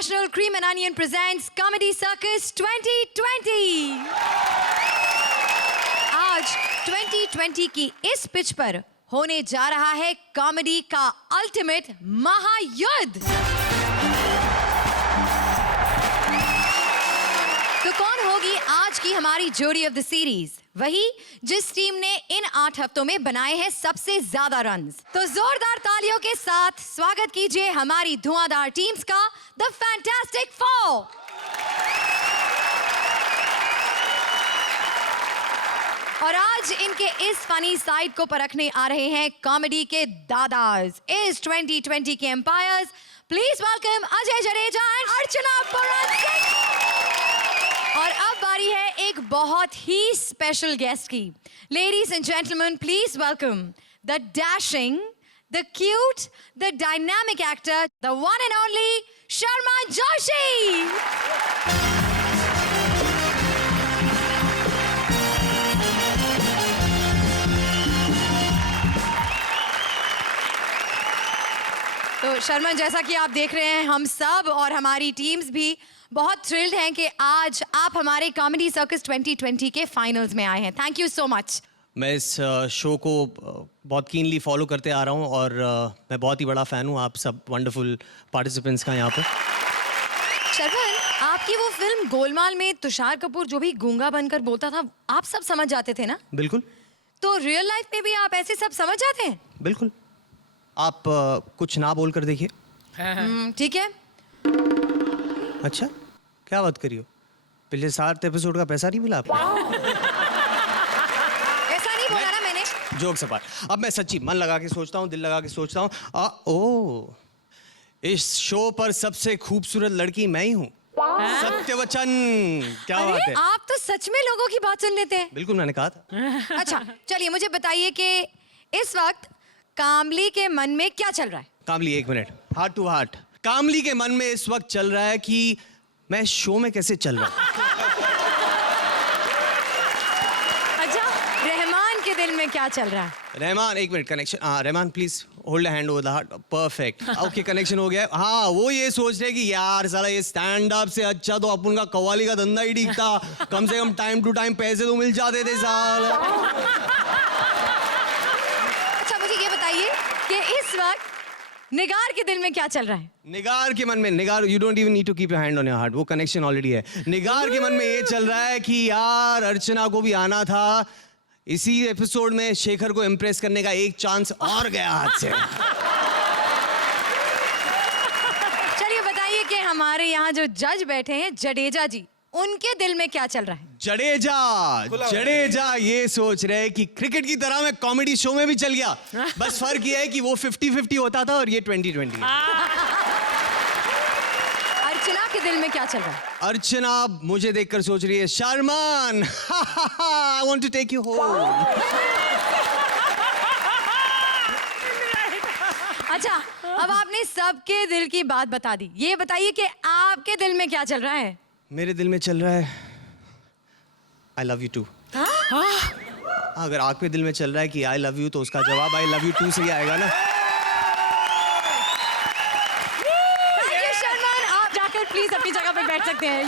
International Cream and Onion presents Comedy Circus 2020. आज 2020 की इस पिच पर होने जा रहा है कॉमेडी का अल्टीमेट महायुद्ध। तो कौन होगी आज की हमारी जोड़ी ऑफ द सीरीज? वही जिस टीम ने इन 8 हफ्तों में बनाए हैं सबसे ज्यादा रन्स। तो जोरदार तालियों के साथ स्वागत कीजिए हमारी धुआंधार टीम्स का, द फैंटास्टिक फोर। और आज इनके इस फनी साइड को परखने आ रहे हैं कॉमेडी के दादाज, इस 2020 के umpires. Please welcome Ajay Jadeja and Archana Purohit. और अब बारी है एक बहुत ही स्पेशल गेस्ट की। Ladies and gentleman, please welcome the dashing, the cute, the dynamic actor, the one and only Sharma Joshi. तो शर्मा, जैसा कि आप देख रहे हैं, हम सब और हमारी टीम्स भी बहुत थ्रिल्ड हैं कि आज आप हमारे कॉमेडी सर्कस 2020 के फाइनल्स में आए हैं। Thank you so much. मैं इस शो को बहुत कीनली फॉलो करते आ रहा हूँ और मैं बहुत ही बड़ा फ़ैन हूँ आप सब वंडरफुल पार्टिसिपेंट्स का यहाँ पर। शर्मन, आपकी वो फिल्म गोलमाल में तुषार कपूर जो भी गूंगा बनकर बोलता था, आप सब समझ जाते थे ना? बिल्कुल। तो रियल लाइफ में भी आप ऐसे सब समझ जाते हैं? बिल्कुल। आप कुछ ना बोल कर देखिए। ठीक है। अच्छा, क्या बात करियो? पिछले 7 एपिसोड का पैसा नहीं मिला आपको? ऐसा नहीं बोला ना मैंने। जोक सपाट। अब मैं सच्ची मन लगा के सोचता हूँ, दिल लगा के सोचता हूँ। इस शो पर सबसे खूबसूरत लड़की मैं ही हूँ। सत्यवचन। क्या बात है? आप तो सच में लोगों की बात सुन लेते हैं। बिल्कुल, मैंने कहा था। अच्छा, चलिए मुझे बताइए कि इस वक्त कामली के मन में क्या चल रहा है? कामली, एक मिनट, हार्ट टू हार्ट। कामली के मन में इस वक्त चल रहा है कि मैं शो में कैसे चल रहा हूँ। अच्छा, रहमान के दिल में क्या चल रहा है? रहमान, एक मिनट, कनेक्शन। हाँ Rahman, please hold hand over the heart. Perfect, okay, connection हो गया। हाँ, वो ये सोच रहे कि यार साला ये स्टैंड अप से अच्छा तो अपन का कव्वाली का धंधा ही ठीक था। कम से कम टाइम टू टाइम पैसे तो मिल जाते थे साल। अच्छा, मुझे ये बताइए कि इस वक्त निगार के दिल में क्या चल रहा है? निगार के मन में, Nigar, you don't even need to keep your hand on your heart, वो कनेक्शन ऑलरेडी है। निगार के मन में ये चल रहा है कि यार अर्चना को भी आना था, इसी एपिसोड में शेखर को इम्प्रेस करने का एक चांस और गया हाथ से। चलिए बताइए कि हमारे यहाँ जो जज बैठे हैं जडेजा जी, उनके दिल में क्या चल रहा है? जडेजा ये सोच रहे कि क्रिकेट की तरह मैं कॉमेडी शो में भी चल गया, बस फर्क ये है कि वो 50-50 होता था और ये 2020। अर्चना के दिल में क्या चल रहा है? अर्चना मुझे देखकर सोच रही है, Sharman, I want to take you home. अच्छा, अब आपने सबके दिल की बात बता दी, ये बताइए कि आपके दिल में क्या चल रहा है? मेरे दिल में चल रहा है आई लव यू टू। अगर आपके दिल में चल रहा है कि आई लव यू, तो उसका जवाब आई लव यू टू से ही आएगा ना। शर्मान, आप जाकर प्लीज अपनी जगह पे बैठ सकते हैं।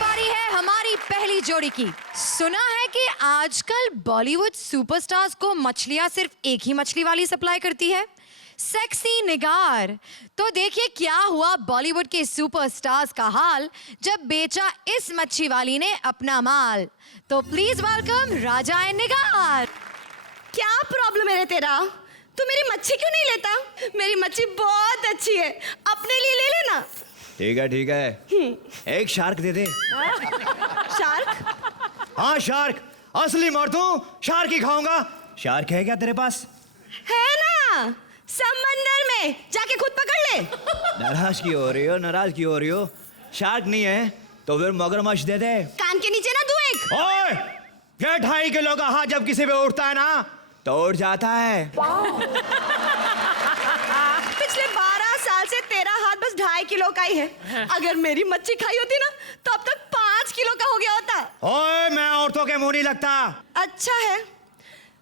बारी है हमारी पहली जोड़ी की। सुना है कि आजकल बॉलीवुड सुपरस्टार्स को मछलियां सिर्फ एक ही मछली वाली सप्लाई करती है, सेक्सी निगार। तो देखिए क्या हुआ बॉलीवुड के सुपरस्टार्स का हाल जब बेचा इस मच्छी वाली ने अपना माल। तो प्लीज वेलकम राजा एंड निगार। क्या प्रॉब्लम है रे तेरा? तू मेरी मच्छी क्यों नहीं लेता? मेरी मच्छी बहुत अच्छी है, अपने लिए ले लेना। ठीक है। एक शार्क दे दे। शार्क? हाँ शार्क, असली मर्द हूँ, शार्क ही खाऊंगा। शार्क है क्या तेरे पास? है ना, समंदर में, जाके खुद पकड़ ले। नाराज क्यों हो रही हो? शार्क नहीं है तो फिर मगरमच्छ दे दे। कान के नीचे ना दू एक। ओए, ये 2.5 किलो का हाथ जब किसी पे उठता है ना तो उठ जाता है। पिछले 12 साल से तेरा हाथ बस 2.5 किलो का ही है। अगर मेरी मच्छी खाई होती ना तो अब तक 5 किलो का हो गया होता। ओए, मैं औरतों के मुंह नहीं लगता। अच्छा है,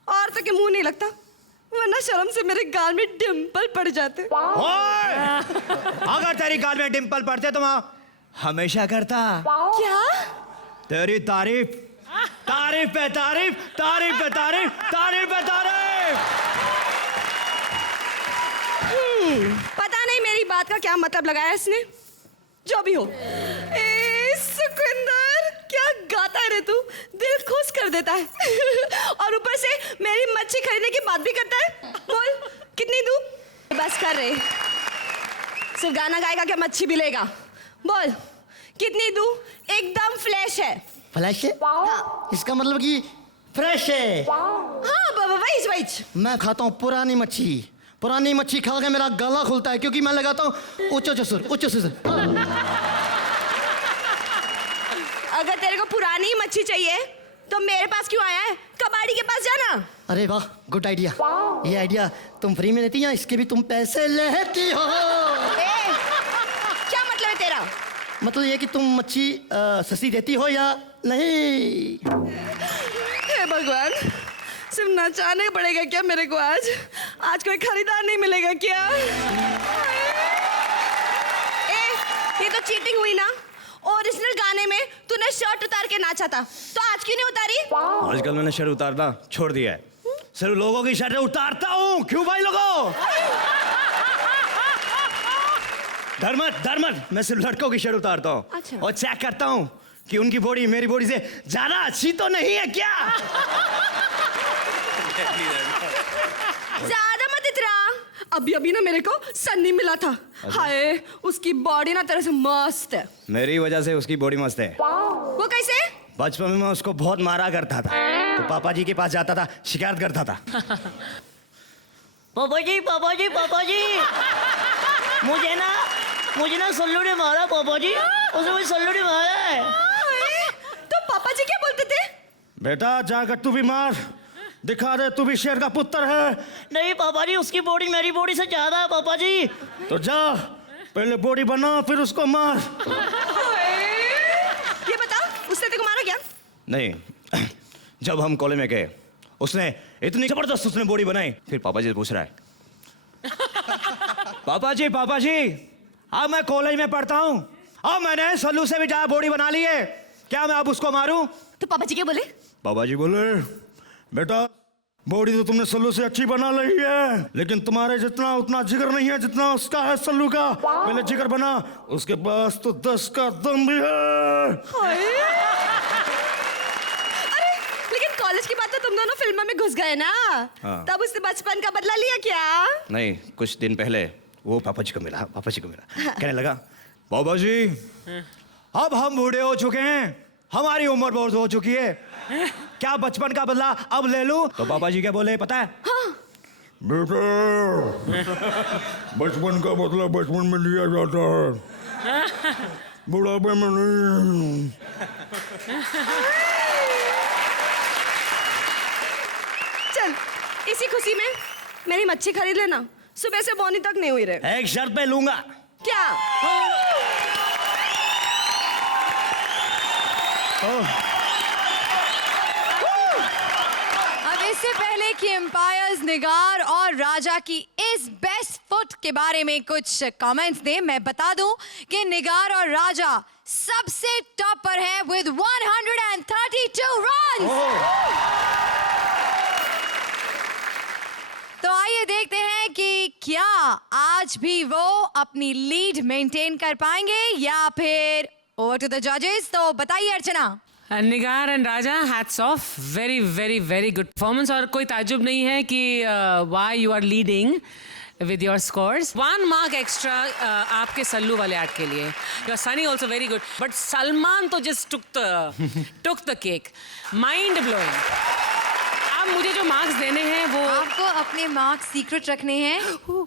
औरतों के मुंह नहीं लगता, वरना शर्म से मेरे गाल में डिम्पल पड़ जाते। ओए! अगर तेरी गाल में डिंपल पड़ते तो मैं हमेशा करता। क्या? तेरी तारीफ, तारीफ पे तारीफ, तारीफ पे तारीफ, तारीफ पे तारीफ। पता नहीं मेरी बात का क्या मतलब लगाया इसने। जो भी हो। सुखविंदर, क्या गाता है रे तू, दिल खुश कर देता है। और ऊपर से मेरी मच्छी खरीदने की बात भी करता है। बोल कितनी दूं? बस कर रहे, सिर्फ गाना गाएगा क्या मच्छी भी लेगा? बोल कितनी दूं? एकदम फ्लैश है। फ्लैश है? हाँ। इसका मतलब कि फ्रेश है। हाँ बाबा वही वही। मैं खाता हूँ पुरानी मच्छी। पुरानी मच्छी खा के मेरा गला खुलता है क्योंकि मैं लगाता हूँ उच्च सुर, उच्च सुर। अगर तेरे को पुरानी मच्छी चाहिए तो मेरे पास क्यों आया है? कबाड़ी के पास जाना। अरे वाह, गुड आइडिया। ये आइडिया तुम फ्री में देती हैं, इसके भी तुम पैसे लेती हो। क्या मतलब है तेरा? मतलब ये कि तुम मच्छी सस्ती देती हो या नहीं? हे भगवान, सिर्फ नचाने पड़ेगा क्या मेरे को आज? आज कोई खरीदार नहीं मिलेगा क्या? ये तो चीटिंग हुई ना। ओरिजिनल गाने में तूने शर्ट उतार के नाचा था, तो आज क्यों नहीं उतारी? आजकल मैंने शर्ट उतारना छोड़ दिया है। सिर्फ लोगों की शर्ट उतारता हूँ। क्यों भाई लोगों? धर्मत धर्मत, मैं सिर्फ लड़कों की शर्ट उतारता हूँ। अच्छा। और चेक करता हूँ कि उनकी बॉडी मेरी बॉडी से ज्यादा अच्छी तो नहीं है क्या? ज्यादा मत इतरा। अभी अभी ना मेरे को सन्नी मिला था। हाय, उसकी बॉडी ना तेरे से मस्त है। मेरी वजह से उसकी बॉडी मस्त है। वो कैसे? बचपन में मैं उसको बहुत मारा करता था, तो पापा जी के पास जाता था, शिकायत करता था। पापा जी, पापा जी, पापा जी, मुझे ना सल्लू ने मारा पापा जी, उसने मुझे सल्लू ने मारा है। तो पापा जी क्या बोलते थे? बेटा जाकर तू भी मार, दिखा दे तू भी शेर का पुत्र है। नहीं पापा जी, उसकी बॉडी मेरी बॉडी से ज्यादा है पापा जी। तो जा पहले बॉडी बना फिर उसको मार। ये बता, उसने तेरे को मारा क्या? नहीं, जब हम कॉलेज में गए उसने इतनी जबरदस्त उसने बॉडी बनाई, फिर पापा जी से पूछ रहा है, पापा जी अब मैं कॉलेज में पढ़ता हूँ, अब मैंने सल्लू से भी ज्यादा बॉडी बना ली है, क्या मैं अब उसको मारूं? तो पापा जी क्या बोले? पापा जी बोले, बेटा बॉडी तो तुमने सल्लू से अच्छी बना ली है, लेकिन तुम्हारे जितना उतना जिगर नहीं है जितना उसका है सल्लू का। पहले जिगर बना, उसके पास तो 10 का दम भी है। अरे लेकिन कॉलेज की बात तो तुम दोनों फिल्मों में घुस गए ना। हाँ। तब उसने बचपन का बदला लिया क्या? नहीं, कुछ दिन पहले वो पापा जी को मिला, कहने लगा, पापा जी अब हम बूढ़े हो चुके हैं, हमारी उम्र बहुत हो चुकी है, क्या बचपन का बदला अब ले लूं? तो पापा जी क्या बोले पता है? हाँ। बेटा बचपन का बदला बचपन में लिया जाता है, बुढ़ापे में नहीं। चल इसी खुशी में मेरी मच्छी खरीद लेना, सुबह से बोनी तक नहीं हुई रहे। एक शर्त पे लूंगा। क्या? अब इससे पहले कि एम्पायर्स निगार और राजा की इस बेस्ट फुट के बारे में कुछ कमेंट्स दें, मैं बता दूं कि निगार और राजा सबसे टॉप पर है विद 132 रन्स। तो आइए देखते हैं कि क्या आज भी वो अपनी लीड मेंटेन कर पाएंगे या फिर ओवर टू द जजेस। तो बताइए Archana. Nigar and Raja, hats off, very very very good performance. और कोई ताजुब नहीं है कि why you are leading with your scores. 1 mark extra आपके सल्लू वाले एक्ट के लिए। Your Sunny also very good, but Salman तो just took the cake, mind blowing. अब मुझे जो मार्क्स देने हैं वो आपको अपने मार्क्स सीक्रेट रखने हैं।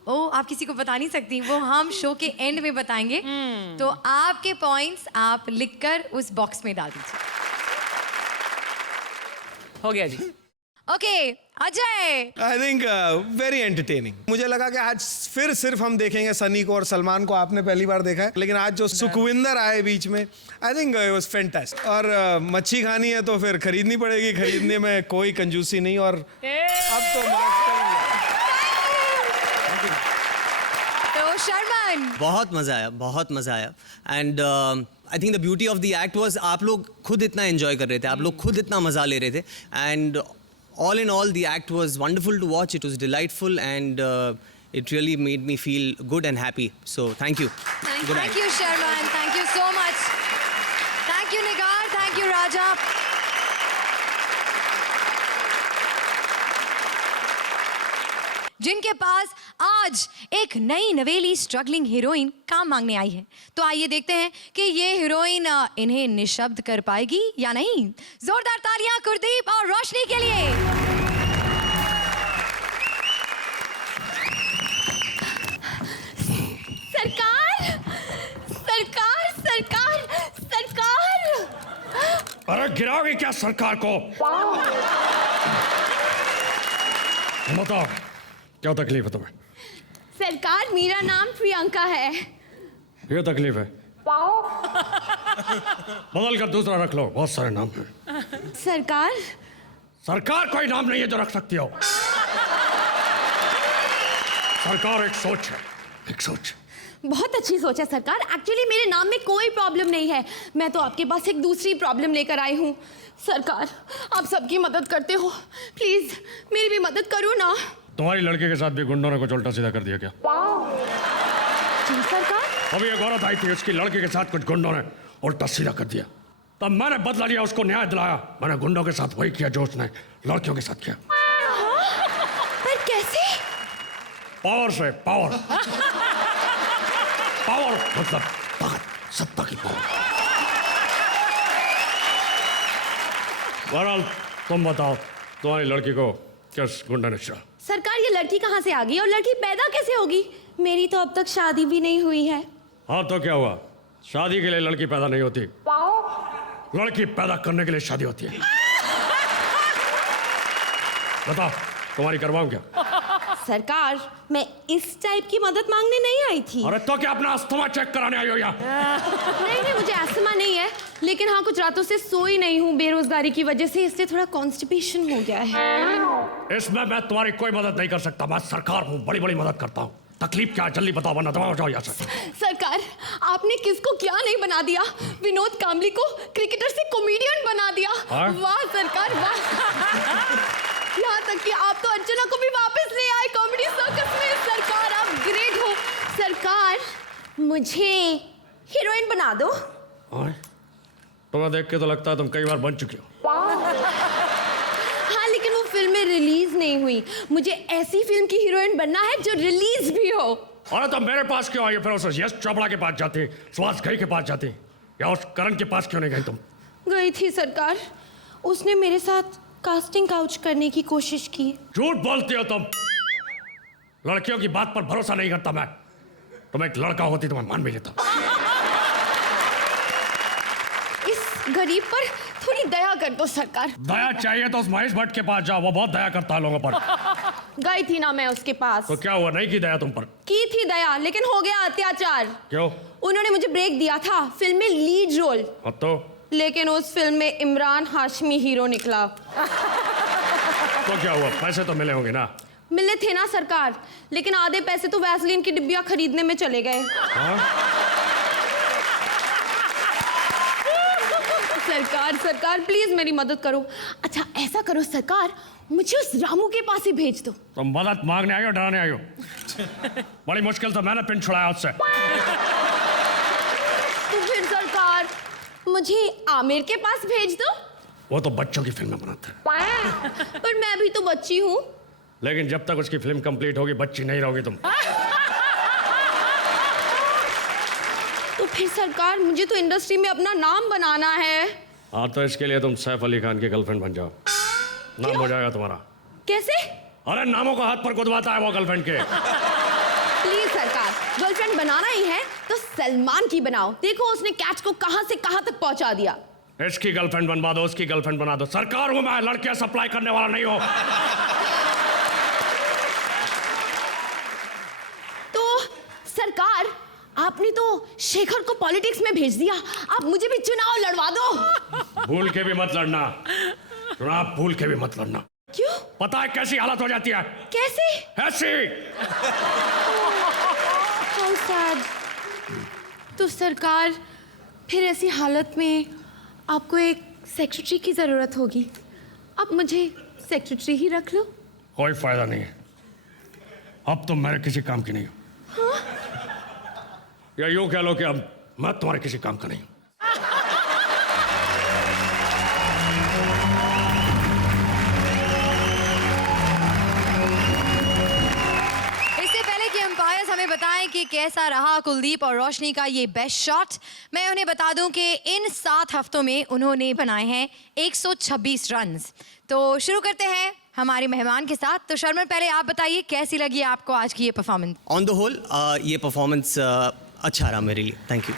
ओ, आप किसी को बता नहीं सकती, वो हम शो के एंड में बताएंगे। तो आपके पॉइंट्स आप लिखकर उस बॉक्स में डाल दीजिए। हो गया जी। Okay Ajay. I think very entertaining. मुझे लगा कि आज फिर सिर्फ हम देखेंगे सनी को और सलमान को, आपने पहली बार देखा है, लेकिन आज जो सुखविंदर आए बीच में, आई थिंक इट वाज फैंटास्टिक। और मच्छी खानी है तो फिर खरीदनी पड़ेगी, खरीदने में कोई कंजूसी नहीं। और अब तो मार्क्स करेंगे। फन? बहुत मज़ा आया and I think the beauty of the act was आप लोग खुद इतना एंजॉय कर रहे थे, आप लोग खुद इतना मज़ा ले रहे थे and all in all the act was wonderful to watch. It was delightful and it really made me feel good and happy. So thank you. Good night. Thank you, Sharman. Thank you so much. Thank you, Nigar. Thank you, Raja. जिनके पास आज एक नई नवेली struggling heroine काम मांगने आई है, तो आइए देखते हैं कि ये हीरोइन इन्हें निशब्द कर पाएगी या नहीं. जोरदार तालियां कुलदीप और रोशनी के लिए. सरकार. अरे गिराओगे क्या सरकार को? बताओ क्या तकलीफ है तुम्हें? सरकार, मेरा नाम प्रियंका है. ये तकलीफ है? बदल कर दूसरा रख लो, बहुत सारे नाम हैं. सरकार. सरकार कोई नाम नहीं है जो रख सकती हो. सरकार एक सोच है, एक सोच. बहुत अच्छी सोच है सरकार. एक्चुअली मेरे नाम में कोई प्रॉब्लम नहीं है. मैं तो आपके पास एक दूसरी प्रॉब्लम लेकर आई हूँ. सरकार, आप सबकी मदद करते हो, प्लीज मेरी भी मदद करो ना. तुम्हारी लड़के के साथ भी गुंडों ने कुछ उल्टा सीधा कर दिया क्या? जी सरकार. अभी एक औरत आई थी, उसकी लड़के के साथ कुछ गुंडों ने उल्टा सीधा कर दिया. तब मैंने बदला लिया, उसको न्याय दिलाया. मैंने गुंडों के साथ वही किया जो उसने लड़कियों के साथ किया. पर कैसे? पावर से. पावर पावर मतलब ताकत, सत्ता की पावर. बहरहाल तुम बताओ, तुम्हारी लड़की को किस गुंडा ने छेड़ा? सरकार, ये लड़की कहाँ से आ गई और लड़की पैदा कैसे होगी? मेरी तो अब तक शादी भी नहीं हुई है. हाँ तो क्या हुआ? शादी के लिए लड़की पैदा नहीं होती, लड़की पैदा करने के लिए शादी होती है. बताओ तुम्हारी करवाऊं क्या? सरकार, मैं इस टाइप की मदद मांगने नहीं आई थी. अरे तो क्या अपना अस्थमा चेक कराने आई हो यहाँ? नहीं, मुझे अस्थमा नहीं है, लेकिन हाँ कुछ रातों से सोई नहीं हूँ बेरोजगारी की वजह से, इसलिए थोड़ा कॉन्स्टिपेशन हो गया है. इसमें मैं तुम्हारी कोई मदद नहीं कर सकता. मैं सरकार हूँ, बड़ी बड़ी मदद करता हूँ. तकलीफ क्या है जल्दी बताओ वरना दबाओ जाओ यहाँ से. सरकार, आपने किसको क्या नहीं बना दिया. विनोद कांबली को क्रिकेटर से कॉमेडियन बना दिया. वाह सरकार वाह. यहाँ तक कि आप तो अर्चना को भी वापस ले आए कॉमेडी सर्कस में. सरकार, आप ग्रेट हो. सरकार, मुझे हीरोइन बना दो. तुम्हें देख के तो लगता है तुम कई बार बन चुकी हो. हाँ, लेकिन वो फिल्में रिलीज नहीं हुई. मुझे ऐसी फिल्म की हीरोइन बनना है जो रिलीज भी हो. अरे तो मेरे पास क्यों आई? फिर उस यश चोपड़ा के पास जाती, सुहास घई के पास जाती, या उस करण के पास क्यों नहीं गई तुम? गई थी सरकार. उसने मेरे साथ कास्टिंग काउच करने की कोशिश की. झूठ बोलती हो तुम. लड़कियों की बात पर भरोसा नहीं करता मैं. तुम एक लड़का होती तो मैं मान भी लेता. इस गरीब पर थोड़ी दया कर दो सरकार. दया चाहिए तो उस महेश भट्ट के पास जाओ, वो बहुत दया करता है लोगों पर. गई थी ना मैं उसके पास. तो क्या हुआ, नहीं की दया तुम पर? की थी दया, लेकिन हो गया अत्याचार. क्यों? उन्होंने मुझे ब्रेक दिया था फिल्म में लीड रोल, तो लेकिन उस फिल्म में इमरान हाशमी हीरो निकला. तो क्या हुआ, पैसे तो मिले होंगे ना? मिले थे ना सरकार, लेकिन आधे पैसे तो वैसलीन की डिब्बियां खरीदने में चले गए. सरकार प्लीज मेरी मदद करो. अच्छा ऐसा करो सरकार, मुझे उस रामू के पास ही भेज दो. तुम मदद मांगने आई हो डराने आई हो? बड़ी मुश्किल से मैंने पिन छुड़ाया उससे. तो फिर सरकार मुझे आमिर के पास भेज दो. वो तो बच्चों की फिल्में बनाता है. पर मैं भी तो बच्ची हूँ. लेकिन जब तक उसकी फिल्म कंप्लीट होगी बच्ची नहीं रहोगी तुम. तो फिर सरकार मुझे तो इंडस्ट्री में अपना नाम बनाना है. हाँ तो इसके लिए तुम सैफ अली खान की गर्लफ्रेंड बन जाओ, नाम हो जाएगा तुम्हारा. कैसे? अरे नामों को हाथ पर गुदवाता है वो गर्लफ्रेंड के. प्लीज सरकार, गर्लफ्रेंड बनाना ही है तो सलमान की बनाओ. देखो उसने कैच को कहां से कहां तक पहुंचा दिया. इसकी गर्लफ्रेंड बनवा दो, उसकी गर्लफ्रेंड बना दो. सरकार हूं मैं, लड़कियां सप्लाई करने वाला नहीं हो. तो सरकार आपने तो शेखर को पॉलिटिक्स में भेज दिया, आप मुझे भी चुनाव लड़वा दो. भूल के भी मत लड़ना, चुनाव भूल के भी मत लड़ना. क्यों? पता है कैसी हालत हो जाती है? कैसे? ऐसी. How sad. तो सरकार, फिर ऐसी हालत में आपको एक सेक्रेटरी की ज़रूरत होगी। अब मुझे सेक्रेटरी ही रख लो। कोई फायदा नहीं है, अब तुम मेरे किसी काम की नहीं हो। या यूं कह लो कि अब मैं तुम्हारे किसी काम का नहीं हूं। इससे पहले कि अंपायर्स हमें बताएं कि कैसा रहा कुलदीप और रोशनी का ये बेस्ट शॉट, मैं उन्हें बता दूं कि इन 7 हफ्तों में उन्होंने बनाए हैं 126 रन्स। तो शुरू करते हैं हमारे मेहमान के साथ। तो शर्मन, पहले आप बताइए कैसी लगी आपको आज की ये परफॉर्मेंस? ऑन द होल ये परफॉर्मेंस अच्छा रहा मेरे लिए। Thank you.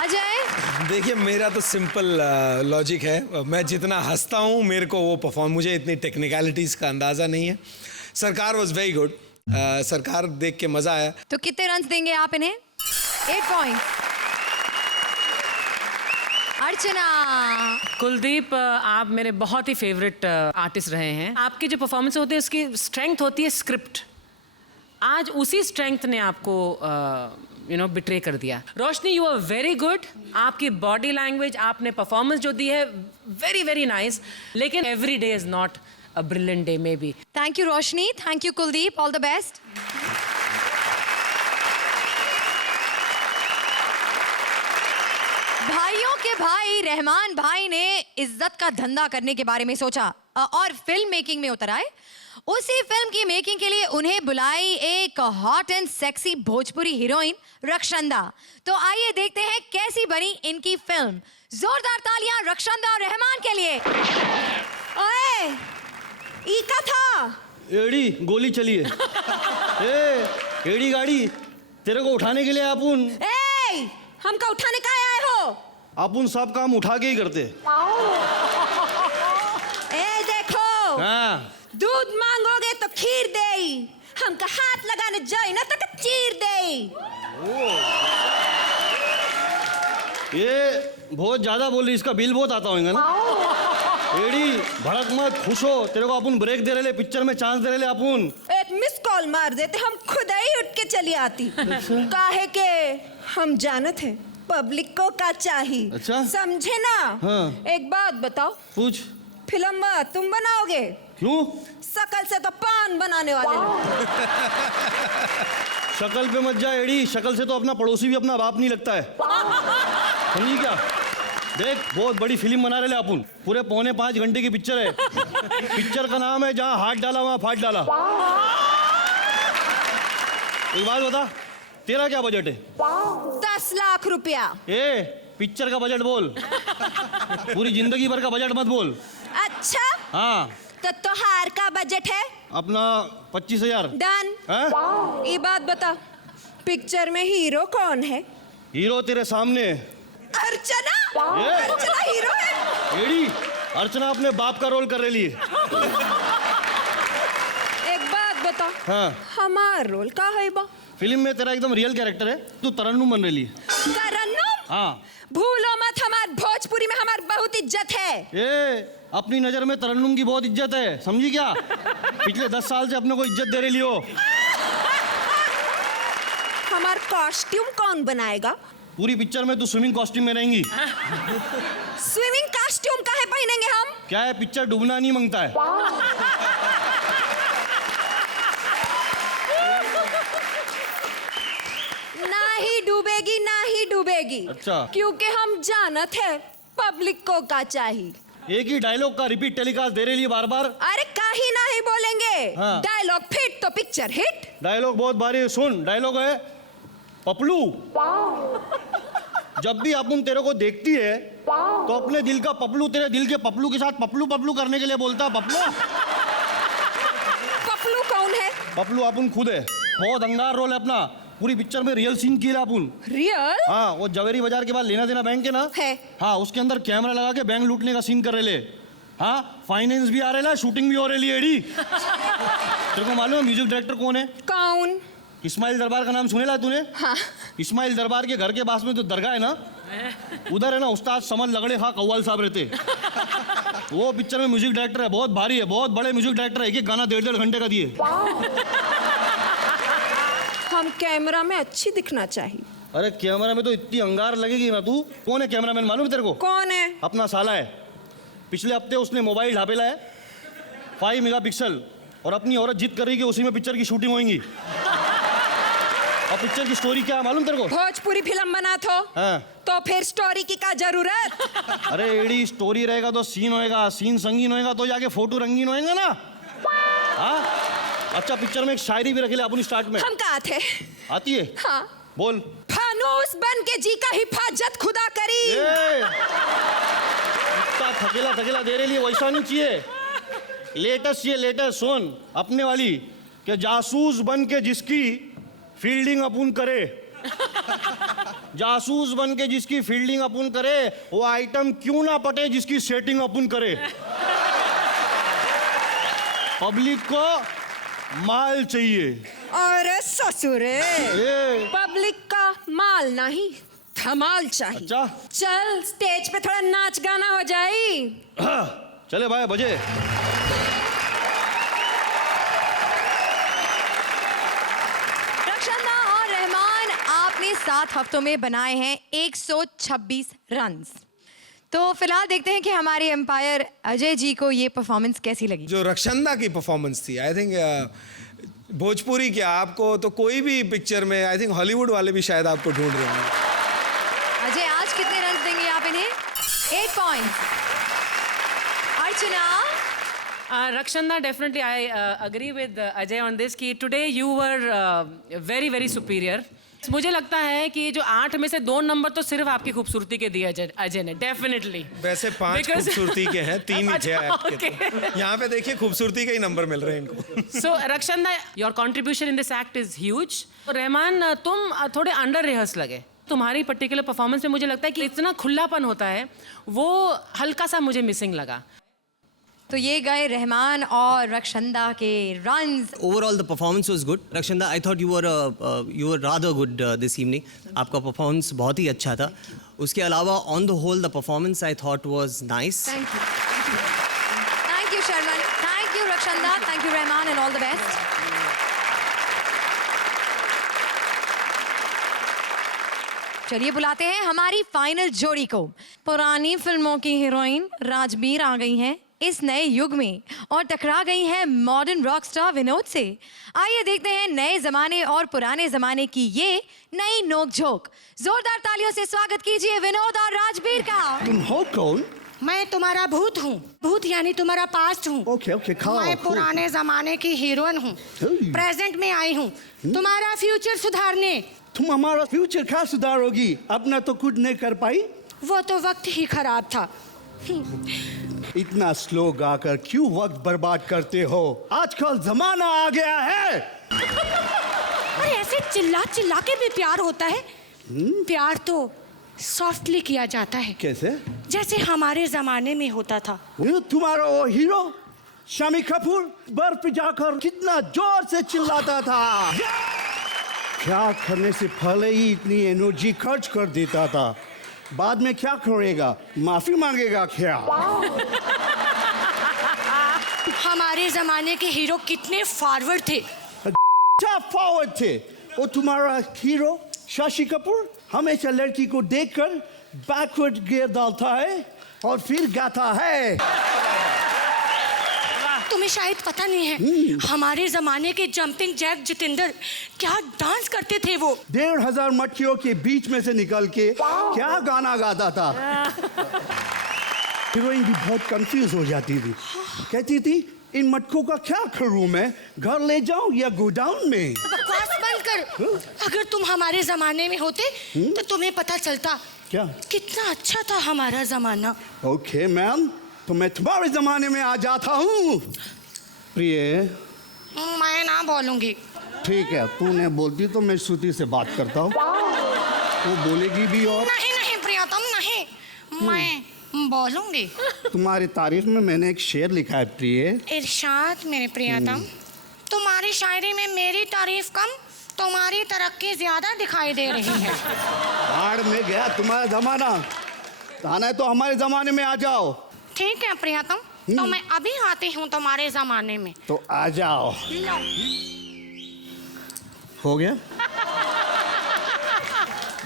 अजय? देखिए, मेरा तो सिंपल लॉजिक है। मैं जितना हंसता हूँ, मेरे को वो परफॉर्म, मुझे इतनी टेक्निकलिटीज़ का अंदाज़ा नहीं है। सरकार वॉज वेरी गुड। सरकार देख के मज़ा आया। तो कितने रन देंगे आप इन्हें? 8 पॉइंट। अर्चना? कुलदीप, आप मेरे बहुत ही फेवरेट आर्टिस्ट रहे हैं। आपकी जो परफॉर्मेंस होती है उसकी स्ट्रेंथ होती है स्क्रिप्ट। आज उसी स्ट्रेंथ ने आपको बिट्रे कर दिया। रोशनी, यू आर वेरी गुड। आपकी बॉडी लैंग्वेज, आपने परफॉर्मेंस जो दी है, वेरी वेरी नाइस। लेकिन every day is not a brilliant day may be. Thank you Roshni, thank you Kuldeep, all the best. भाइयों के भाई रहमान भाई ने इज्जत का धंधा करने के बारे में सोचा और फिल्म मेकिंग में उतर आए। उसी फिल्म की मेकिंग के लिए उन्हें बुलाई एक hot and sexy Bhojpuri heroine Rakshanda. तो आइए देखते हैं कैसी बनी इनकी फिल्म। जोरदार तालियां रक्षंदा और रहमान के लिए। ओए, ई का था? एड़ी गोली चली है। एड़ी गाड़ी तेरे को उठाने के लिए अपुन। ए, हमका उठाने का आए हो? अपुन सब काम उठा के ही करते। ए देखो, हाँ, दूध मांगोगे तो खीर देई, हमका हाथ लगाने जाए ना तो चीर देई। ये बहुत ज्यादा बोल रही, इसका बिल बहुत आता होगा ना। एड़ी भड़क मत, खुश हो। तेरे को अपन ब्रेक दे रहे, पिक्चर में चांस दे रहे अपन। एक मिस कॉल मार देते, हम खुद ही उठ के चली आती। काहे के हम जानत हैं पब्लिक को का चाहिए। अच्छा? समझे ना? हाँ। एक बात बताओ, पूछ। फिल्म तुम बनाओगे? क्यों? शकल से तो पान बनाने वाले लोग। शक्ल पे मत जा एड़ी, शक्ल से तो अपना पड़ोसी भी अपना बाप नहीं लगता है। समझी क्या? देख, बहुत बड़ी फिल्म बना रहे अपन, पूरे 4.25 घंटे की पिक्चर है। पिक्चर का नाम है जहाँ हाथ डाला वहाँ फाट डाला। एक बात बता, तेरा क्या बजट है? 10 लाख रुपया। ए, पिक्चर का बजट बोल, पूरी जिंदगी भर का बजट मत बोल। अच्छा, हाँ, तो तोहार का बजट है? अपना 25,000। डन। ये बात बता, पिक्चर में हीरो कौन है? हीरो तेरे सामने। अर्चना? ये? अर्चना हीरो है? एड़ी, अर्चना अपने बाप का रोल कर रही है। एक बात बता, हाँ, हमार रोल का है बा? फिल्म में तेरा एकदम रियल कैरेक्टर है, तू तरन्नुम बन रही है। तरन्नुम? हाँ। भूलो मत, हमार भोजपुरी में हमार बहुत इज्जत है। ए, अपनी नजर में तरन्नुम की बहुत इज्जत है, समझी क्या? पिछले 10 साल से अपने को इज्जत दे रही हो। हमार कॉस्ट्यूम कौन बनाएगा? पूरी पिक्चर में तू स्विमिंग कॉस्ट्यूम में रहेंगी। स्विमिंग कॉस्ट्यूम काहे पहनेंगे हम? क्या है, पिक्चर डूबना नहीं मांगता है। ना ही डूबेगी, ना ही डूबेगी। अच्छा। क्योंकि हम जानत है पब्लिक को का चाहिए। एक ही डायलॉग का रिपीट टेलीकास्ट दे रही है बार बार। अरे काहे ना ही बोलेंगे? हाँ। डायलॉग फिट तो पिक्चर हिट। डायलॉग बहुत भारी है, सुन। डायलॉग है, पपलू जब भी अपन तेरे को देखती है तो अपने दिल का पपलू तेरे दिल के पपलू के साथ पपलू पपलू करने के लिए बोलता है पपलू। पपलू कौन है? पपलू अपन खुद है। बहुत अंगार रोल है अपना, पूरी पिक्चर में रियल सीन किया अपन। रियल? हाँ, वो जवेरी बाजार के बाद लेना देना बैंक है ना, है। हाँ, उसके अंदर कैमरा लगा के बैंक लूटने का सीन कर रहे। हाँ, फाइनेंस भी आ रहा है, शूटिंग भी हो रही है। एडी, तेरे को मालूम है म्यूजिक डायरेक्टर कौन है? कौन? इस्माइल दरबार का नाम सुनेला तूने? हाँ। इस्माइल दरबार के घर के पास में जो दरगाह है ना, उधर है ना उस्ताद समद लगड़े खा कव्वाल साहब रहते। वो पिक्चर में म्यूजिक डायरेक्टर है, बहुत भारी है, बहुत बड़े म्यूजिक डायरेक्टर है। एक गाना 1.5 घंटे का दिए। हम कैमरा में अच्छी दिखना चाहिए। अरे कैमरा में तो इतनी अंगार लगेगी ना। तू कौन है कैमरामैन मालूम है तेरे को? कौन है? अपना साला है। पिछले हफ्ते उसने मोबाइल ढापे लाया 5 मेगापिक्सल और अपनी औरत जिद कर रही कि उसी में पिक्चर की शूटिंग होगी। और पिक्चर की स्टोरी क्या है मालूम तेरे को? भोजपुरी फिल्म बना हाँ। तो फिर स्टोरी की क्या जरूरत? अरे एडी स्टोरी रहेगा तो सीन होएगा, सीन संगीन होएगा तो जाके फोटो रंगीन होएंगे ना। हाँ अच्छा पिक्चर में एक शायरी भी रखे ले अपन स्टार्ट में। हम कहा थे? आती है? हाँ। बोल। फानूस बन के जी का हिफाजत खुदा करी। इतना थकेला थकेला दे रहे लिए वैसा नहीं चाहिए। लेटेस्ट चाहिए लेटेस्ट। सुन अपने वाली कि जासूस बन के जिसकी फील्डिंग अपुन करे, जासूस बन के जिसकी फील्डिंग अपुन करे वो आइटम क्यों ना पटे जिसकी सेटिंग अपुन करे। पब्लिक को माल चाहिए। अरे ससुरे, पब्लिक का माल नहीं धमाल चाहिए। अच्छा चल स्टेज पे थोड़ा नाच गाना हो जाए। चले भाई बजे। रक्षंदा और रहमान आपने 7 हफ्तों में बनाए हैं 126 रन्स। तो फिलहाल देखते हैं कि हमारे एम्पायर अजय जी को ये परफॉर्मेंस कैसी लगी। जो रक्षंदा की परफॉर्मेंस थी, आई थिंक भोजपुरी क्या आपको तो कोई भी पिक्चर में, आई थिंक हॉलीवुड वाले भी शायद आपको ढूंढ रहे होंगे। अजय आज कितने रन देंगे आप इन्हें? 8 points. Archana. Rakshanda, definitely I agree with Ajay on this कि today you were very very superior. मुझे लगता है कि जो 8 में से 2 नंबर तो सिर्फ आपकी खूबसूरती के दिए अजय ने, डेफिनेटली। वैसे 5 खूबसूरती के हैं, 3 ही थे आपके। Okay. यहाँ पे देखिए खूबसूरती के ही नंबर मिल रहे हैं इनको। So Rakshanda, your contribution in this act is huge. Rahman तुम थोड़े अंडर रिहर्स लगे। तुम्हारी पर्टिकुलर परफॉर्मेंस में मुझे लगता है कि इतना खुलापन होता है वो हल्का सा मुझे मिसिंग लगा। तो ये गए रहमान और रक्षंदा के runs. Overall, the performance was good. Rakshanda, I thought you were rather good this evening. आपका performance बहुत ही अच्छा था. उसके अलावा on the whole, the performance I thought was nice. Thank you. Thank you, Sharman. Thank you, Rakshanda. Thank you, Rahman, and all the best. चलिए बुलाते हैं हमारी फाइनल जोड़ी को। पुरानी फिल्मों की हीरोइन राजबीर आ गई हैं इस नए युग में और टकरा गई हैं मॉडर्न रॉक स्टार विनोद से। आइए देखते हैं नए जमाने और पुराने जमाने की ये नई नोकझोंक। जोरदार तालियों से स्वागत कीजिए विनोद और राजबीर का। तुम हो कौन? मैं तुम्हारा भूत हूँ। भूत यानी तुम्हारा पास्ट हूँ। ओके खाओ। मैं पुराने जमाने की हीरोइन हूँ, प्रेजेंट में आई हूँ तुम्हारा फ्यूचर सुधारने। तुम हमारा फ्यूचर क्या सुधारोगी? अपना तो खुद नहीं कर पाई। वो तो वक्त ही खराब था। इतना स्लो गाकर क्यों वक्त बर्बाद करते हो? आजकल जमाना आ गया है। और ऐसे चिल्ला चिल्ला के भी प्यार होता है? प्यार तो सॉफ्टली किया जाता है। कैसे? जैसे हमारे जमाने में होता था। तुम्हारा वो हीरो शमी कपूर बर्फ पे जाकर कितना जोर से चिल्लाता था। क्या करने से पहले ही इतनी एनर्जी खर्च कर देता था, बाद में क्या करेगा? माफी मांगेगा क्या? हमारे जमाने के हीरो कितने फॉरवर्ड थे। क्या फॉरवर्ड थे? वो तुम्हारा हीरो शशि कपूर हमेशा लड़की को देखकर बैकवर्ड गियर डालता है और फिर गाता है। तुम्हें शायद पता नहीं है, हमारे जमाने के जंपिंग जैक जितेंद्र क्या डांस करते थे। वो 1500 मटकियों के बीच में से निकल के क्या गाना गाता था। हीरोइन भी बहुत कंफ्यूज हो जाती थी, कहती थी इन मटकों का क्या करूं मैं, घर ले जाऊं या गोडाउन में? बकवास बंद कर। अगर तुम हमारे जमाने में होते तो तुम्हें पता चलता क्या कितना अच्छा था हमारा जमाना। ओके मैम, तो मैं तुम्हारे जमाने में आ जाता हूँ। प्रिय, मैं ना बोलूंगी। ठीक है, तू नहीं बोलती तो मैं श्रुति से बात करता हूँ, वो बोलेगी भी। और नहीं नहीं प्रियतम नहीं, मैं बोलूंगी। तुम्हारी तारीफ में मैंने एक शेर लिखा है प्रिय। इरशाद मेरे प्रियतम, तुम्हारी शायरी में मेरी तारीफ कम, तुम्हारी तरक्की ज्यादा दिखाई दे रही है। बाढ़ में गया तुम्हारा जमाना, आना है तो हमारे जमाने में आ जाओ। ठीक है प्रियतम, तो मैं अभी आती हूँ तुम्हारे जमाने में। तो आ जाओ। लो। हो गया?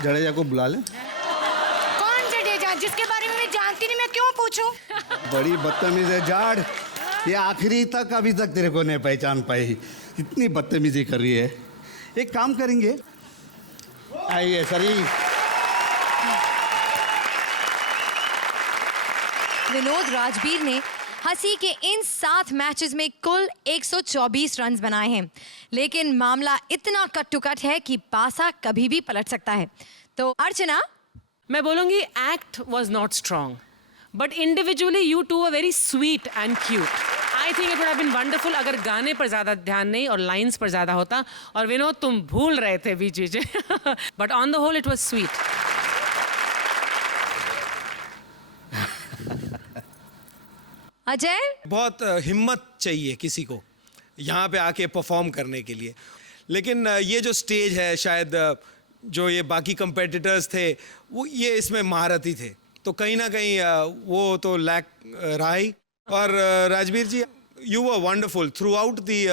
जडेजा को बुला ले। कौन जडेजा जिसके बारे में मैं जानती नहीं, मैं क्यों पूछूं? बड़ी बदतमीज है जाड़, ये आखिरी तक अभी तक तेरे को नहीं पहचान पाई, इतनी बदतमीजी कर रही है। एक काम करेंगे, आइए सरी। विनोद राजबीर ने हंसी के इन 7 मैचेस में कुल 124 रन बनाए हैं, लेकिन मामला इतना कट टू कट है कि पासा कभी भी पलट सकता है। तो अर्चना, मैं बोलूंगी act was not strong, but individually you two are very sweet and cute. I think it would have been wonderful अगर गाने पर ज्यादा ध्यान नहीं और लाइंस पर ज्यादा होता। और विनोद, तुम भूल रहे थे बीच बीच में, but on the whole it was sweet. Ajay, बहुत हिम्मत चाहिए किसी को यहाँ पे आके परफॉर्म करने के लिए, लेकिन ये जो स्टेज है, शायद जो ये बाकी कंपेटिटर्स थे वो ये इसमें महारथी थे, तो कहीं ना कहीं वो तो लैक रहा ही। और Rajbir ji, you were wonderful throughout the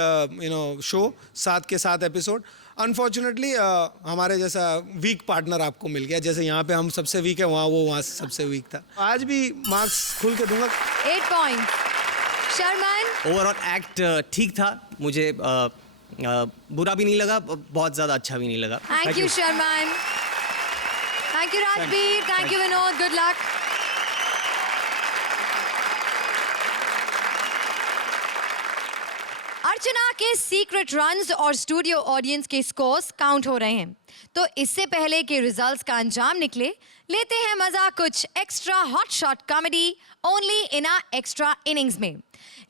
show, 7 के 7 एपिसोड। अनफॉर्चुनेटली हमारे जैसा वीक पार्टनर आपको मिल गया, जैसे यहाँ पे हम सबसे वीक है, वहाँ से सबसे वीक था। आज भी मार्क्स खुल के दूंगा। 8 पॉइंट। शर्मन, ओवरऑल एक्ट ठीक था, मुझे बुरा भी नहीं लगा, बहुत ज़्यादा अच्छा भी नहीं लगा। Thank you Sharman, thank you Rajbir, thank you Vinod, good luck. Archana के सीक्रेट रन्स और स्टूडियो ऑडियंस के स्कोर्स काउंट हो रहे हैं, तो इससे पहले कि रिजल्ट्स का अंजाम निकले, लेते हैं मजा कुछ extra hot shot comedy only in uh extra innings में।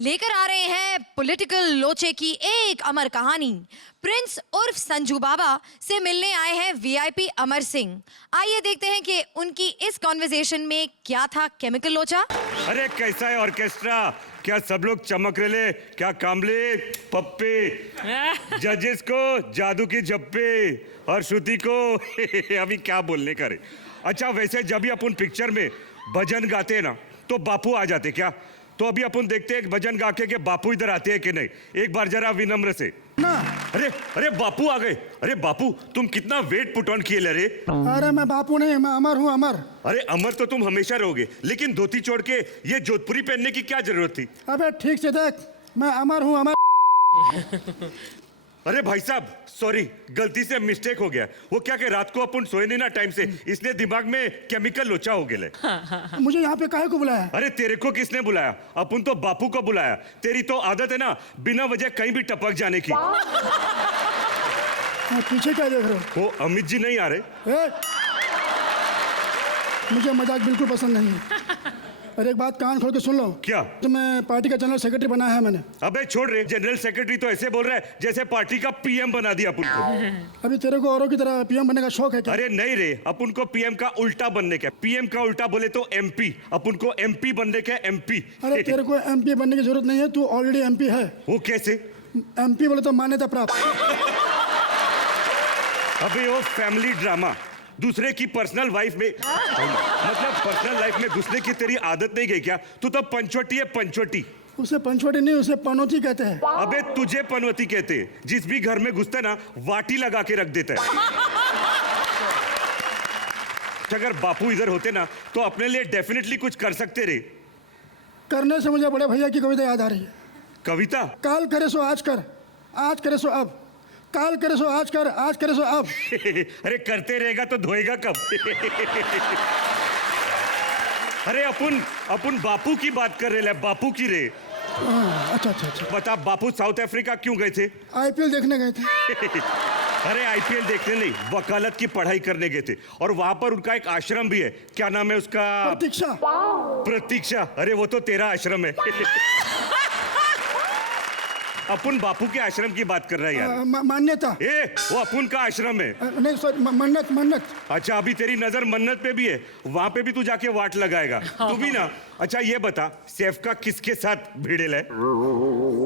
लेकर आ रहे हैं पॉलिटिकल लोचे की एक अमर कहानी। प्रिंस उर्फ संजू बाबा से मिलने आए हैं वीआईपी अमर सिंह। आइए देखते हैं कि उनकी इस कॉन्वर्सेशन में क्या था केमिकल लोचा। अरे कैसा है ऑर्केस्ट्रा, क्या सब लोग चमक रहे, क्या कामले पप्पे, जजेस को जादू की जप्पे और श्रुति को अभी क्या बोलने का रे। अच्छा वैसे जब भी अपन पिक्चर में भजन गाते हैं ना तो बापू आ जाते क्या, तो अभी अपन देखते हैं भजन गा के बापू इधर आते हैं कि नहीं, एक बार जरा विनम्र से ना। अरे अरे बापू आ गए। अरे बापू तुम कितना वेट पुट ऑन किए ले रे। अरे मैं बापू नहीं, मैं अमर हूँ, अमर। अरे अमर तो तुम हमेशा रहोगे, लेकिन धोती छोड़ के ये जोधपुरी पहनने की क्या जरूरत थी। अबे ठीक से देख, मैं अमर हूँ, अमर। अरे भाई साहब सॉरी, गलती से मिस्टेक हो गया। वो क्या कि रात को अपन सोए नहीं ना टाइम से, इसलिए दिमाग में केमिकल लोचा हो गया। मुझे यहाँ पे काहे को बुलाया? अरे तेरे को किसने बुलाया, अपन तो बापू को बुलाया। तेरी तो आदत है ना बिना वजह कहीं भी टपक जाने की। पीछे क्या देख रहे हो? वो अमित जी नहीं आ रहे? मुझे मजाक बिल्कुल पसंद नहीं है। अरे एक बात कान खोल के सुन लो। क्या? तो मैं पार्टी का जनरल सेक्रेटरी बनाया है मैंने। अबे छोड़ रे, जनरल सेक्रेटरी तो ऐसे बोल रहा है जैसे पार्टी का पीएम बना दिया अपन को। अभी तेरे को औरों की तरह पीएम बनने का शौक है क्या? अरे नहीं रे, अपन को पीएम का उल्टा बनने का। पीएम का उल्टा बोले तो एमपी, अपन को एमपी बनने का एमपी। अरे तेरे को एमपी बनने की जरूरत नहीं है, तू ऑलरेडी एमपी है। वो कैसे? एमपी बोले तो मान्यता प्राप्त। अबे वो फैमिली ड्रामा, दूसरे की पर्सनल लाइफ में मतलब पर्सनल लाइफ में घुसने की तेरी आदत नहीं गई क्या? तू तो पंचवटी है, पंचवटी। उसे पंचवटी नहीं, उसे पनौती कहते हैं। अबे तुझे पनवती कहते हैं, जिस भी घर में घुसता है ना वाटी लगा के रख देता है। अगर बापू इधर होते ना तो अपने लिए डेफिनेटली कुछ कर सकते रे। करने से मुझे बड़े भैया की कविता याद आ रही है। कविता? काल करे सो आज कर, आज करे सो अब, काल करे सो आज कर, आज करे सो अब। अरे करते रहेगा तो धोएगा कब? अरे अपन बापू की बात कर रहे हैं, बापू की रे। अच्छा अच्छा अच्छा। बता बापू साउथ अफ्रीका क्यों गए थे? आईपीएल देखने गए थे। अरे आईपीएल देखने नहीं, वकालत की पढ़ाई करने गए थे, और वहां पर उनका एक आश्रम भी है। क्या नाम है उसका? प्रतीक्षा। प्रतीक्षा? अरे वो तो तेरा आश्रम है। अपन बापू के आश्रम की बात कर रहे हैं यार। मान्यता। वो अपन का आश्रम है। नहीं सॉरी, मन्नत मन्नत। अच्छा अभी तेरी नजर मन्नत पे भी है, वहां पे भी तू जाके वाट लगाएगा तू भी ना। अच्छा ये बता, सैफ का किसके साथ भिड़ेल है?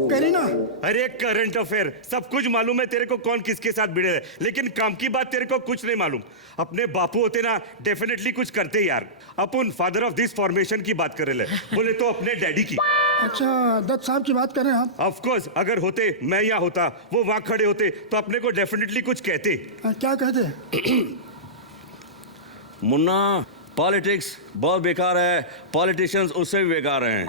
करीना। अरे करंट अफेयर सब कुछ मालूम है तेरे को कौन किसके साथ भिड़ेल है, लेकिन काम की बात तेरे को कुछ नहीं मालूम। अपने बापू होते ना डेफिनेटली कुछ करते यार। अपन फादर ऑफ दिस फॉर्मेशन की बात कर रहे हैं, बोले तो अपने डैडी की। अच्छा दत्त साहब की बात कर रहे हैं आप? ऑफ कोर्स, अगर होते मैं यहाँ होता, वो वहां खड़े होते तो अपने को डेफिनेटली कुछ कहते। क्या कहते? मुन्ना पॉलिटिक्स बहुत बेकार है, पॉलिटिशियंस उससे भी बेकार हैं।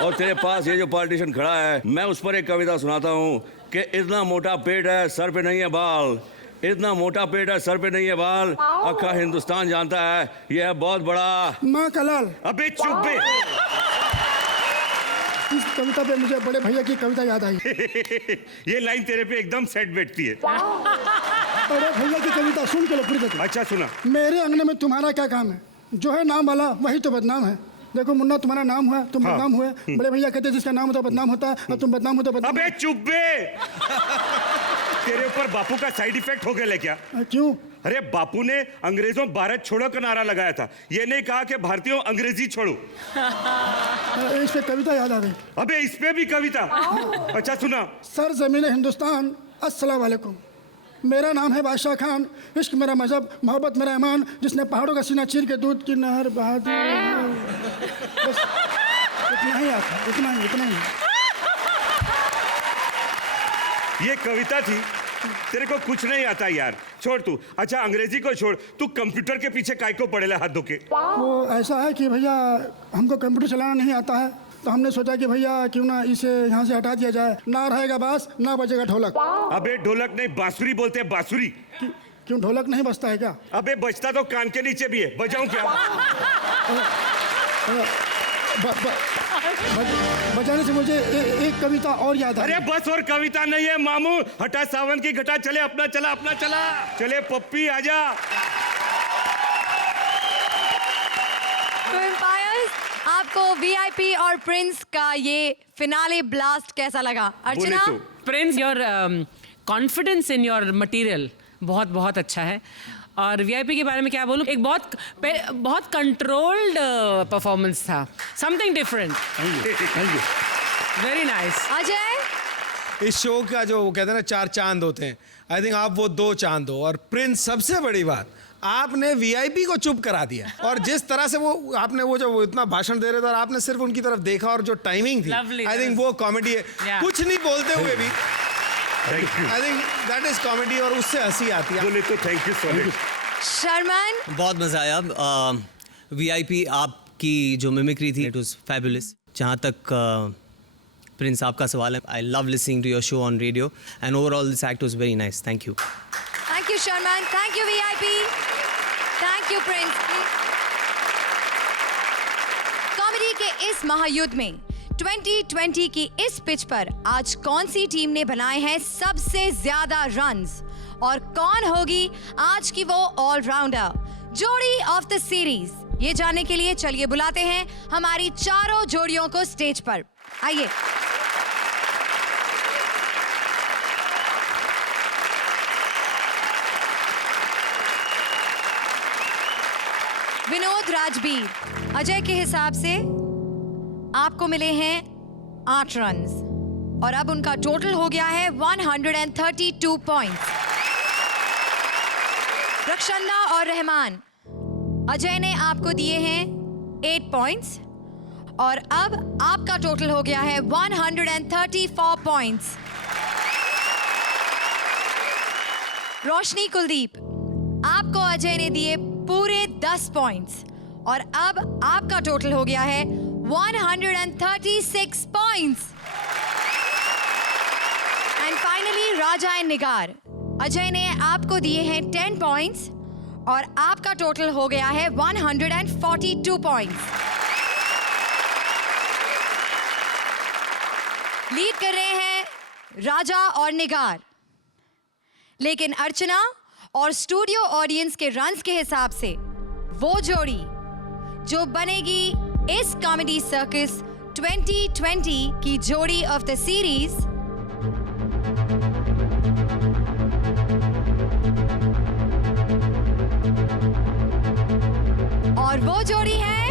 और तेरे पास ये जो पॉलिटिशियन खड़ा है, मैं उस पर एक कविता सुनाता हूँ कि इतना मोटा पेट है सर पे नहीं है बाल, इतना मोटा पेट है सर पे नहीं है बाल, अक्का हिंदुस्तान जानता है ये है बहुत बड़ा। माँ का लाल। अबे चुप बे। इस कविता पे मुझे बड़े भैया की कविता याद आई। ये लाइन तेरे पे एकदम सेट बैठती है। बड़े भैया की कविता सुन के लो पूरी देखो। अच्छा सुना। मेरे अंगने में तुम्हारा क्या काम है, जो है नाम वाला वही तो बदनाम है। देखो मुन्ना तुम्हारा नाम हुआ, तुम बदनाम हुए। बड़े भैया कहते हैं जिसका नाम होता है बदनाम होता है, और तुम बदनाम होते बदनाम। अबे चुप बे। तेरे ऊपर बापू का साइड इफेक्ट हो गया क्या? क्यों? अरे बापू ने अंग्रेजों भारत छोड़ो का नारा लगाया था, ये नहीं कहा कि भारतीयों अंग्रेजी छोड़ो। इस पे कविता याद आ गई। अबे इस पे भी कविता? अच्छा सुना। सर ज़मीन हिंदुस्तान अस्सलाम वालेकुम, मेरा नाम है बादशाह खान, इश्क मेरा मजहब, मोहब्बत मेरा ईमान, जिसने पहाड़ों का सीना चीर के दूध की नहर बहा दी। बस इतना ही आता, इतना ही। ये कविता थी? तेरे को कुछ नहीं आता यार, छोड़ तू। अच्छा अंग्रेजी को छोड़, तू कंप्यूटर के पीछे काय को पड़ेला हाथ धो के? वो ऐसा है कि भैया हमको कंप्यूटर चलाना नहीं आता है, तो हमने सोचा कि भैया क्यों ना इसे यहाँ से हटा दिया जाए, ना रहेगा बांस ना बजेगा ढोलक। अबे ढोलक नहीं बांसुरी बोलते हैं, बांसुरी। क्यों ढोलक नहीं बजता है क्या? अबे बजता तो कान के नीचे भी है, बजाऊं क्या? बजाने से मुझे एक कविता और याद आ। अरे बस और कविता नहीं है मामू, हटा सावन की घटा, चले अपना चला। चले पप्पी आजा। तो एम्पायर्स, आपको वीआईपी और प्रिंस का ये फिनाले ब्लास्ट कैसा लगा? Archana? Prince, your confidence in your material बहुत बहुत अच्छा है। और वीआईपी के बारे में क्या बोलूं, एक बहुत कंट्रोल्ड परफॉर्मेंस था, something different. Thank you. Very nice. Ajay? इस शो का जो वो कहते हैं ना 4 चांद होते हैं, आई थिंक आप वो 2 चांद हो। और प्रिंस सबसे बड़ी बात, आपने वीआईपी को चुप करा दिया। और जिस तरह से वो आपने वो जो इतना भाषण दे रहे थे और आपने सिर्फ उनकी तरफ देखा, और जो टाइमिंग थी, आई थिंक वो कॉमेडी है। कुछ नहीं बोलते हुए भी I think that is comedy, और उससे हंसी आती है। बोले तो thank you so much. Sharman? बहुत मज़ा आया। वीआईपी आपकी जो मिमिक्री थी, इट वाज फैबुलस। जहाँ तक प्रिंस आपका सवाल है, I love listening to your show on radio, and overall this act was very nice. Thank you. Thank you Sharman, thank you VIP, thank you Prince. Comedy के इस महायुद्ध में 2020 की इस पिच पर आज कौन सी टीम ने बनाए हैं सबसे ज्यादा रन्स, और कौन होगी आज की वो ऑलराउंडर जोड़ी ऑफ द सीरीज? ये जानने के लिए चलिए बुलाते हैं हमारी चारों जोड़ियों को स्टेज पर। आइए। विनोद राजबीर, अजय के हिसाब से आपको मिले हैं 8 रन्स, और अब उनका टोटल हो गया है 132 पॉइंट्स। रक्षन्ना और रहमान, अजय ने आपको दिए हैं 8 पॉइंट्स, और अब आपका टोटल हो गया है 134 पॉइंट्स। रोशनी कुलदीप, आपको अजय ने दिए पूरे 10 पॉइंट्स, और अब आपका टोटल हो गया है 136 points. And finally Raja and Nigar, Ajay ने आपको दिए हैं 10 पॉइंट्स, और आपका टोटल हो गया है 142 पॉइंट्स। लीड कर रहे हैं राजा और निगार, लेकिन अर्चना और स्टूडियो ऑडियंस के रन्स के हिसाब से वो जोड़ी जो बनेगी इस कॉमेडी सर्कस 2020 की जोड़ी ऑफ द सीरीज, और वो जोड़ी है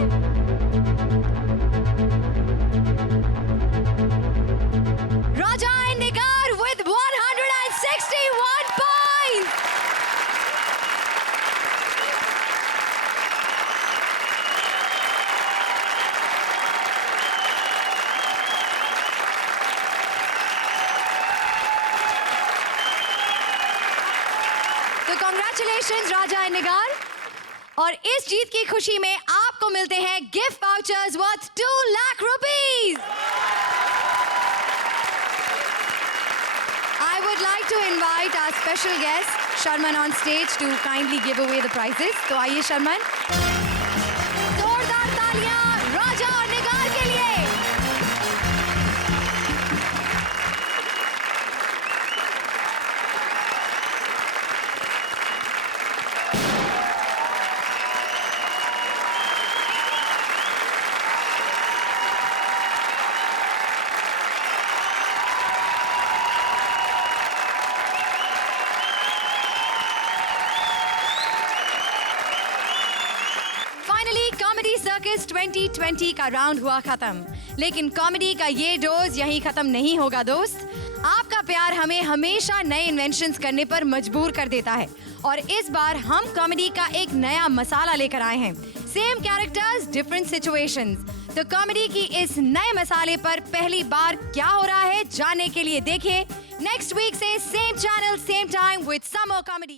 राजा एंड निगार विद 161 पॉइंट्स। तो कॉन्ग्रेचुलेशंस राजा एंड निगार। और इस जीत की खुशी में आपको मिलते हैं gift vouchers worth 2 lakh rupees. I would like to invite our special guest Sharman on stage to kindly give away the prizes. तो आइए शर्मन, जोरदार तालियां राजा और निगार के लिए। फाइनली कॉमेडी सर्कस 2020 का राउंड हुआ खत्म, लेकिन कॉमेडी का ये डोज यहीं खत्म नहीं होगा दोस्त। आपका प्यार हमें हमेशा नए इन्वेंशंस करने पर मजबूर कर देता है और इस बार हम कॉमेडी का एक नया मसाला लेकर आए हैं। Same characters different situations. तो कॉमेडी की इस नए मसाले पर पहली बार क्या हो रहा है जानने के लिए देखिए नेक्स्ट वीक से same channel same time with some more comedy.